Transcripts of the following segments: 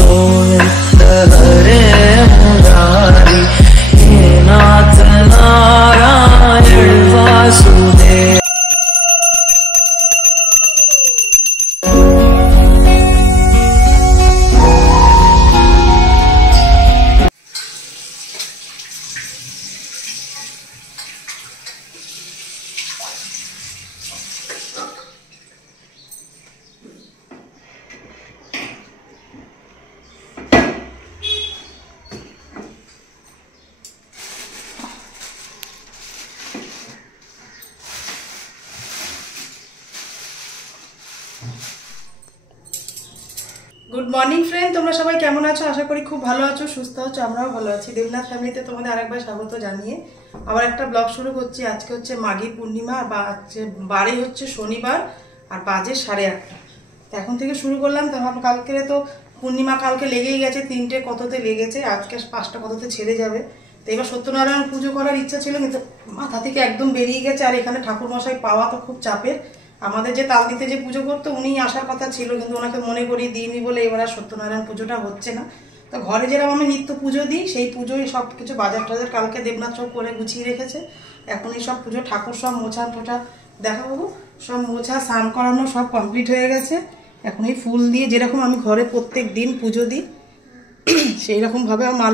गोविंद हरे मुरारी, हे नाथ Narayan Vasudev. Good morning friend, তোমরা সবাই কেমন আছো? আশা করি খুব ভালো আছো, সুস্থ আছো। আমরাও ভালো আছি। দেবনাথ ফ্যামিলিতে তোমাদের আরেকবার স্বাগত জানিয়ে আবার একটা ব্লগ শুরু করছি। আজকে হচ্ছে মাঘী পূর্ণিমা, বা বারে হচ্ছে শনিবার, আর বাজে 8:30। এখন থেকে শুরু করলাম। তারপর কালকে তো পূর্ণিমা, কালকে লেগেই গেছে, 3টে কততে লেগেছে, আজকে 5টা কততে ছেড়ে যাবে। তো এবার সত্যনারায়ণ পুজো করার ইচ্ছা ছিল, কিন্তু মাথা থেকে একদম বেরিয়ে গেছে। আর এখানে ঠাকুরমশাই পাওয়া তো খুব চাপের। আমাদের যে তালদিতে যে পুজো করতো উনি আসার কথা ছিল, কিন্তু ওনাকে মনে করি দিইনি বলে এবার আর সত্যনারায়ণ পুজোটা হচ্ছে না। তো ঘরে যেরকম আমি নিত্য পুজো দিই, সেই পুজোই সব কিছু বাজার টাজার কালকে দেবনাথ সব করে গুছিয়ে রেখেছে। এখন এই সব পুজো ঠাকুর সব মোছা টোছা দেখাবো, সব মোছা স্নান করানো সব কমপ্লিট হয়ে গেছে। এখন এই ফুল দিয়ে যেরকম আমি ঘরে প্রত্যেক দিন পুজো দিই সেই রকমভাবে আমার মা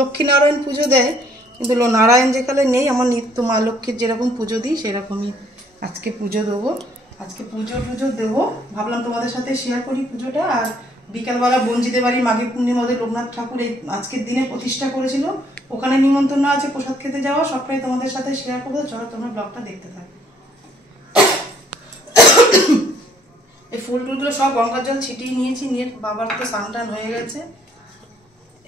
লক্ষ্মীনারায়ণ পুজো দেয়, কিন্তু নারায়ণ যেকালে নেই, আমার নিত্য মা লক্ষ্মীর যেরকম পুজো দিই সেরকমই আজকে পুজো দেবো। আজকে পুজো দেবো, ভাবলাম তোমাদের সাথে শেয়ার করি পুজোটা। আর বিকালবেলা বঞ্জিদের বাড়ি মাঘী পূর্ণিমাদের লোকনাথ ঠাকুর এই আজকের দিনে প্রতিষ্ঠা করেছিল, ওখানে নিমন্ত্রণ আছে প্রসাদ খেতে যাওয়া, সবটাই তোমাদের সাথে শেয়ার করবো। চলো তোমরা ব্লগটা দেখতে থাকো। এই ফুল টুলগুলো সব গঙ্গার জল ছিটিয়ে নিয়েছি, নিয়ে বাবার তো স্নান টান হয়ে গেছে।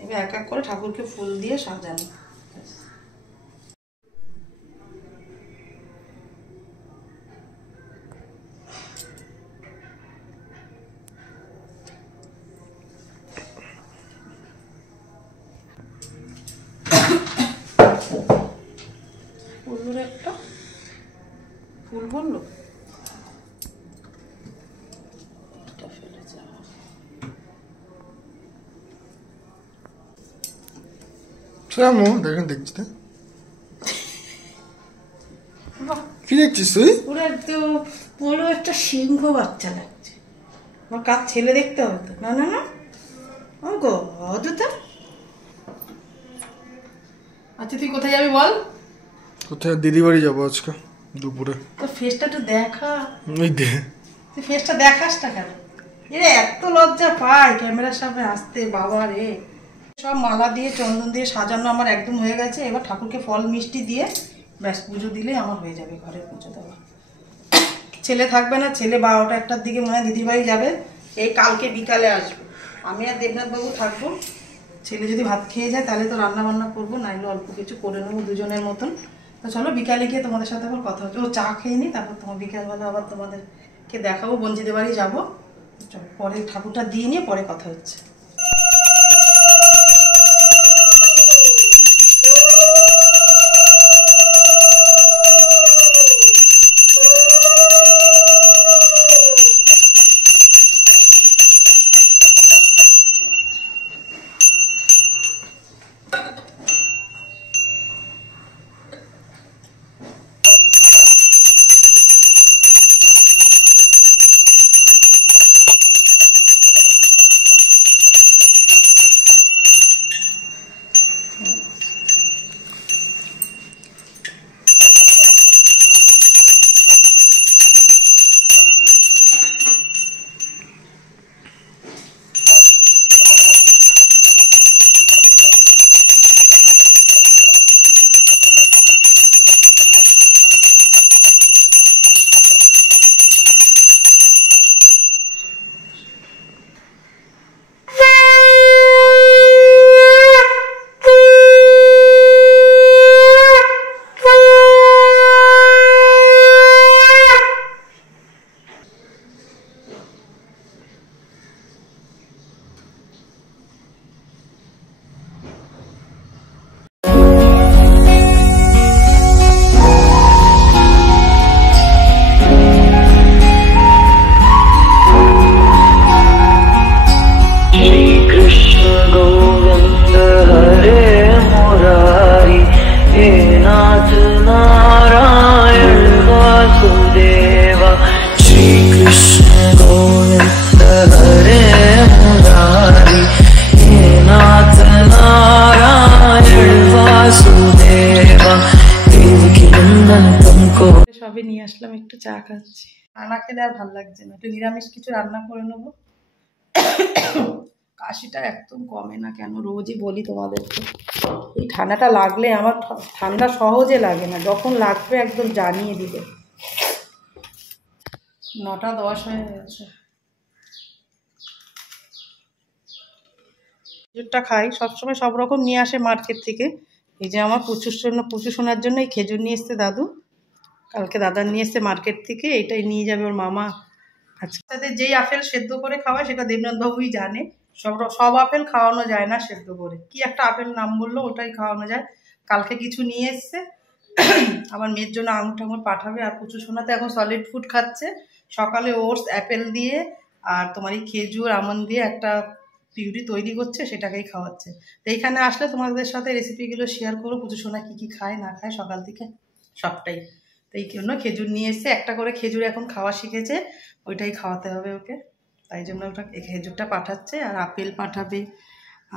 এবার এক এক করে ঠাকুরকে ফুল দিয়ে সাজানো। ফুলগুলো একটা ফুল বললো দেখেন, দেখছি কি দেখছিস তুই? পুরো একদম পুরো একটা সিংহ বাচ্চা লাগছে। আমার কাজ ছেলে দেখতে হবে তো। না না না, ও গো অদ্ভুত। আচ্ছা তুই কোথায় যাবি বল? কোথায়? দিদি বাড়ি যাবো আজকে দুপুরে। তো ফেসটা একটু দেখা। ওই দে, তুই ফেসটা দেখাসটা কেন? এরে এত লজ্জা পায় ক্যামেরার সামনে আসতে, বাবা রে। সব মালা দিয়ে চন্দন দিয়ে সাজানো আমার একদম হয়ে গেছে। এবার ঠাকুরকে ফল মিষ্টি দিয়ে ব্যাস পুজো দিলে আমার হয়ে যাবে ঘরের পুজো দেওয়া। ছেলে থাকবে না, ছেলে 12টা 1টার দিকে মনে হয় দিদির বাড়ি যাবে, এই কালকে বিকালে আসবে। আমি আর দেবনাথ বাবু থাকবো। ছেলে যদি ভাত খেয়ে যায় তাহলে তো রান্না বান্না করবো, নাইলে অল্প কিছু করে নেবো দুজনের মতন। তো চলো বিকালে গিয়ে তোমাদের সাথে আবার কথা হচ্ছে। ও চা খেয়ে নি, তারপর তোমার বিকালবেলা আবার তোমাদেরকে দেখাবো, বঞ্জিদের বাড়ি যাবো। চলো পরে ঠাকুরটা দিয়ে নিয়ে পরে কথা হচ্ছে। ভাবে নিয়ে আসলাম, একটু চা খাচ্ছি। রান্না খেলে আর ভালো লাগছে না, একটু নিরামিষ কিছু রান্না করে নেবো। কাশিটা একদম কমে না কেন, রোজই বলি তোমাদেরকে। এই ঠান্ডাটা লাগলে আমার ঠান্ডা সহজে লাগে না, যখন লাগবে একদম জানিয়ে দিবে। 9:10 হয়ে গেছে। খেজুরটা খাই সবসময়, সব রকম নিয়ে আসে মার্কেট থেকে। এই যে আমার পুচু শোনার জন্য এই খেজুর নিয়ে এসছে দাদু, কালকে দাদা নিয়ে এসছে মার্কেট থেকে, এইটাই নিয়ে যাবে ওর মামা। আজকে তাদের যেই আপেল সেদ্ধ করে খাওয়ায় সেটা দেবনাথ বাবুই জানে। সব আপেল খাওয়ানো যায় না সেদ্ধ করে, কি একটা আপেল নাম বললো ওটাই খাওয়ানো যায়। কালকে কিছু নিয়ে এসছে, আমার মেয়ের জন্য আঙুর টাঙুর পাঠাবে। আর পুচু সোনাতে এখন সলিড ফুড খাচ্ছে, সকালে ওটস অ্যাপেল দিয়ে আর তোমার এই খেজুর আমন্ড দিয়ে একটা পিউরি তৈরি করছে, সেটাকেই খাওয়াচ্ছে। তো এইখানে আসলে তোমাদের সাথে রেসিপিগুলো শেয়ার করো, পুচু সোনা কী কী খায় না খায় সকাল থেকে সবটাই। তো এই জন্য খেজুর নিয়ে এসছে, একটা করে খেজুর এখন খাওয়া শিখেছে, ওইটাই খাওয়াতে হবে ওকে। তাই জন্য ওটা খেজুরটা পাঠাচ্ছে, আর আপেল পাঠাবে,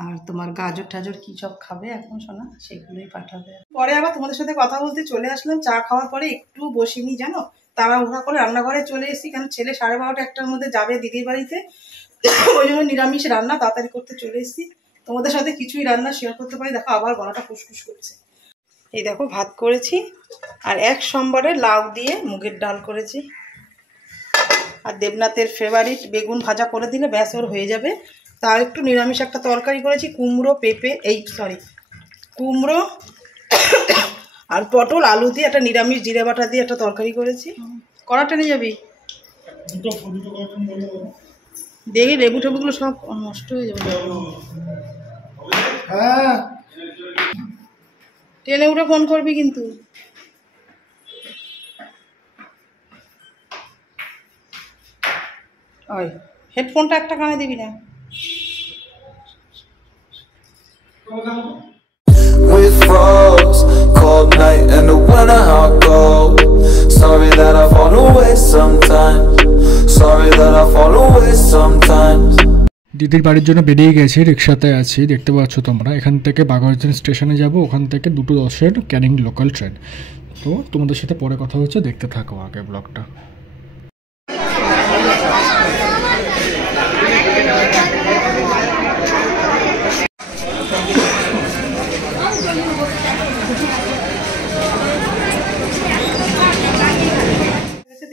আর তোমার গাজর টাজর কী সব খাবে এখন সোনা সেগুলোই পাঠাবে। পরে আবার তোমাদের সাথে কথা বলতে চলে আসলাম। চা খাওয়ার পরে একটু বসিনি জানো, তাড়াহুড়া করে রান্নাঘরে চলে এসেছি, কারণ ছেলে 12:30 1টার মধ্যে যাবে দিদির বাড়িতে, ওই জন্য নিরামিষ রান্না তাড়াতাড়ি করতে চলে এসেছি। তোমাদের সাথে কিছুই রান্না শেয়ার করতে পারি। দেখো আবার গলাটা ফুসফুস করছে। এই দেখো ভাত করেছি, আর 1 সোমবারে লাউ দিয়ে মুগের ডাল করেছি, আর দেবনাথের ফেভারিট বেগুন ভাজা করে দিলে ব্যাস ওর হয়ে যাবে। তার একটু নিরামিষ একটা তরকারি করেছি, কুমড়ো কুমড়ো আর পটল আলু দিয়ে একটা নিরামিষ জিরে বাটা দিয়ে একটা তরকারি করেছি। কড়াটা নিয়ে যাবি, দেখি লেবু টেবুগুলো সব নষ্ট হয়ে যাবে। হ্যাঁ টেনে উঠে ফোন করবি কিন্তু। ওই হেডফোনটা একটা কানে দিবি না। With froze, cold night and the winter hot cold. Sorry that I fall away sometimes. Sorry that I fall away sometimes. দিদির বাড়ির জন্য বেরিয়ে গেছি, রিক্সাতে আছি, দেখতে পাচ্ছ তোমরা। এখান থেকে বাঘাযতীন স্টেশনে যাব, ওখান থেকে 2:10 ক্যানিং লোকাল ট্রেন। তো তোমাদের সাথে পরে কথা হচ্ছে, দেখতে থাকো আগে ব্লগটা।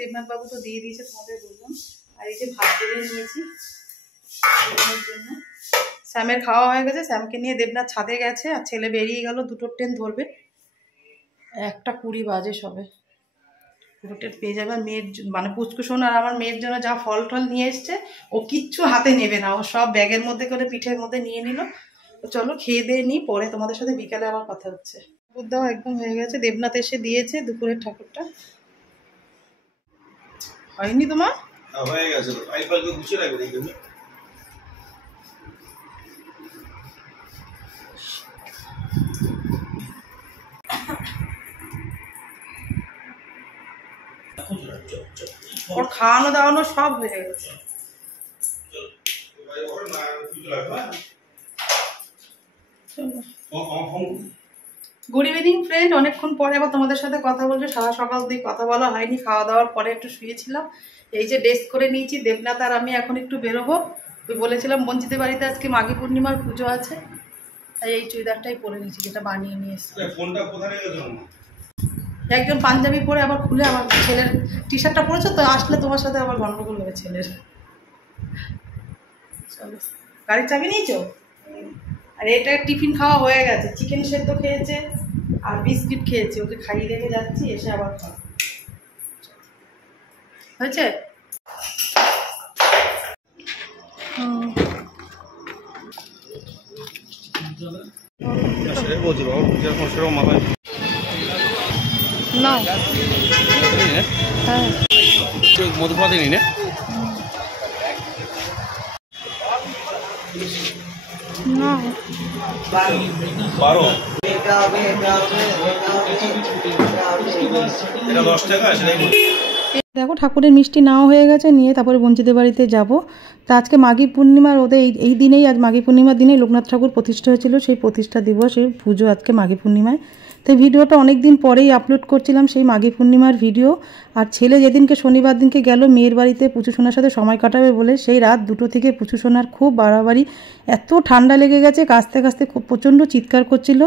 দেবনাথ বাবু তো দিয়ে দিয়েছে তোমাদের বললাম। আর এই যে ভাত বেড়ে নিয়েছি জন্য। স্যামের খাওয়া হয়ে গেছে, স্যামকে নিয়ে দেবনাথ ছাদে গেছে, আর ছেলে বেরিয়ে গেল, 2টোর ট্রেন ধরবে। 1:20 বাজে সবে, 2টো ট্রেন পেয়ে যাবে। মেয়ের মানে পুচকুসোন আর আমার মেয়ের জন্য যা ফল টল নিয়ে এসছে, ও কিচ্ছু হাতে নেবে না, ও সব ব্যাগের মধ্যে করে পিঠের মধ্যে নিয়ে নিল। তো চলো খেয়ে দিয়ে নিই, পরে তোমাদের সাথে বিকালে আবার কথা হচ্ছে। ঠাকুর দেওয়া একদম হয়ে গেছে, দেবনাথ এসে দিয়েছে দুপুরের ঠাকুরটা। হয়নি তোমার? হয়ে গেছে, আইপালকে গুছিয়ে রাখবে এইখানে। ওর খাওয়ানো দাওয়ানো সব হয়ে গেছে। গুড ইভিনিং ফ্রেন্ড, অনেকক্ষণ পরে আবার তোমাদের সাথে কথা বলছো। সারা সকাল দিয়ে কথা বলা হয়নি, খাওয়া দাওয়ার পরে একটু শুয়েছিলাম। এই যে ড্রেস করে নিয়েছি, দেবনাথ আর আমি এখন একটু বেরোবো। তুই বলেছিলাম বঞ্চিতের বাড়িতে আজকে মাঘী পূর্ণিমার পুজো আছে, তাই এই চুড়িদারটাই পরে নিয়েছি, যেটা বানিয়ে নিয়ে এসেছি। একজন পাঞ্জাবি পরে আবার খুলে আমার ছেলের টি শার্টটা পরেছো তো, আসলে তোমার সাথে আবার গন্ডগোল হবে ছেলের। চলো, গাড়ির চাবি নিয়েছো? আর এটা টিফিন খাওয়া হয়ে গেছে, চিকেন সেদ্ধ খেয়েছে আর বিস্কিট খেয়েছে, ওকে খাইয়ে রেখে যাচ্ছি, এসে আবার খাওয়া হয়েছে। না হ্যাঁ মধুপাতে নি না না 12 এটা 10 টাকা সেটাই। দেখো ঠাকুরের মিষ্টি নাও হয়ে গেছে, নিয়ে তারপরে বঞ্চিতের বাড়িতে যাব। তা আজকে মাঘী পূর্ণিমার ওদের এই দিনেই, আজ মাঘী পূর্ণিমার দিনেই লোকনাথ ঠাকুর প্রতিষ্ঠা হয়েছিল, সেই প্রতিষ্ঠা দিবস, সেই পুজো আজকে মাঘী পূর্ণিমায়। তো ভিডিওটা অনেক দিন পরেই আপলোড করছিলাম, সেই মাঘী পূর্ণিমার ভিডিও। আর ছেলে যেদিনকে শনিবার দিনকে গেল মেয়ের বাড়িতে পুচুসোনার সাথে সময় কাটাবে বলে, সেই রাত 2টো থেকে পুচুসোনার খুব বাড়াবাড়ি, এত ঠান্ডা লেগে গেছে, কাঁচতে কাঁচতে খুব প্রচণ্ড চিৎকার করছিল।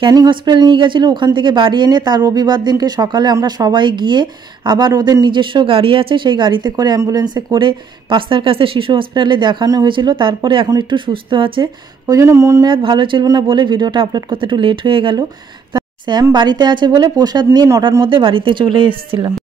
ক্যানিং হসপিটালে নিয়ে গেছিলো, ওখান থেকে বাড়ি এনে তার রবিবার দিনকে সকালে আমরা সবাই গিয়ে আবার ওদের নিজস্ব গাড়ি আছে, সেই গাড়িতে করে অ্যাম্বুলেন্সে করে পাস্তার কাছে শিশু হসপিটালে দেখানো হয়েছিল। তারপরে এখন একটু সুস্থ আছে, ওই জন্য মন মেয়াদ ভালো ছিল না বলে ভিডিওটা আপলোড করতে একটু লেট হয়ে গেল। তা শ্যাম বাড়িতে আছে বলে প্রসাদ নিয়ে 9টার মধ্যে বাড়িতে চলে এসেছিলাম।